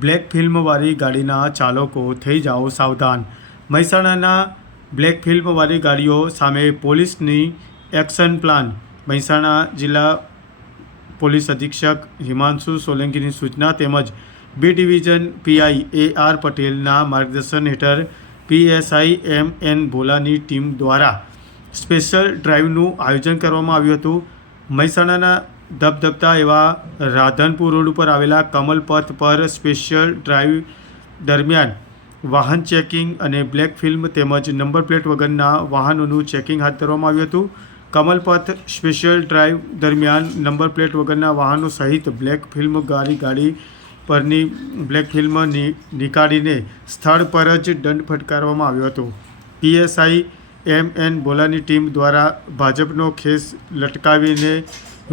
Black ફિલ્મવાળી ગાડીના ચાલકો થઈ જાઓ સાવધાન. મહેસાણાના બ્લેક ફિલ્મવાળી ગાડીઓ સામે પોલીસની એક્શન પ્લાન. મહેસાણા જિલ્લા પોલીસ અધિક્ષક હિમાંશુ સોલંકીની સૂચના તેમજ બી ડિવિઝન પીઆઈ એ.આર. પટેલના માર્ગદર્શન હેઠળ પીએસઆઈ એમ.એન. ભોલાની ટીમ દ્વારા સ્પેશિયલ ડ્રાઈવનું આયોજન કરવામાં આવ્યું હતું. મહેસાણાના ધબધબતા એવા રાધનપુર રોડ ઉપર આવેલા કમલ પથ પર સ્પેશિયલ ડ્રાઈવ દરમિયાન વાહન ચેકિંગ અને બ્લેક ફિલ્મ તેમજ નંબર પ્લેટ વગરના વાહનોનું ચેકિંગ હાથ ધરવામાં આવ્યું હતું. કમલપથ સ્પેશિયલ ડ્રાઈવ દરમિયાન નંબર પ્લેટ વગરના વાહનો સહિત બ્લેક ફિલ્મ ગાડી પરની બ્લેક ફિલ્મ નીકાળીને સ્થળ પર જ દંડ ફટકારવામાં આવ્યો હતો. પીએસઆઈ એમ.એન. ભોલાની ટીમ દ્વારા ભાજપનો ખેસ લટકાવીને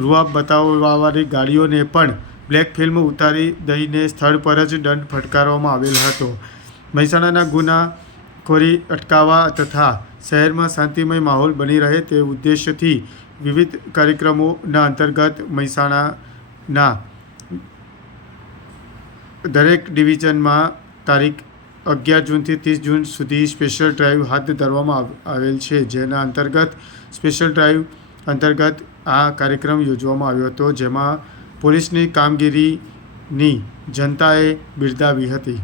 રૂઆબ બતાવવાવાળી ગાડીઓને પણ બ્લેક ફિલ્મ ઉતારી દઈને સ્થળ પર જ દંડ ફટકારવામાં આવેલ હતો. મહેસાણાના ગુનાખોરી અટકાવવા તથા શહેરમાં શાંતિમય માહોલ બની રહે તે ઉદ્દેશ્યથી વિવિધ કાર્યક્રમોના અંતર્ગત મહેસાણાના દરેક ડિવિઝનમાં તારીખ 11 જૂનથી 30 જૂન સુધી સ્પેશિયલ ડ્રાઈવ હાથ ધરવામાં આવેલ છે. જેના અંતર્ગત સ્પેશિયલ ડ્રાઈવ અંતર્ગત આ કાર્યક્રમ યોજવામાં આવ્યો હતો, જેમાં પોલીસની કામગીરીની જનતાએ બિરદાવી હતી.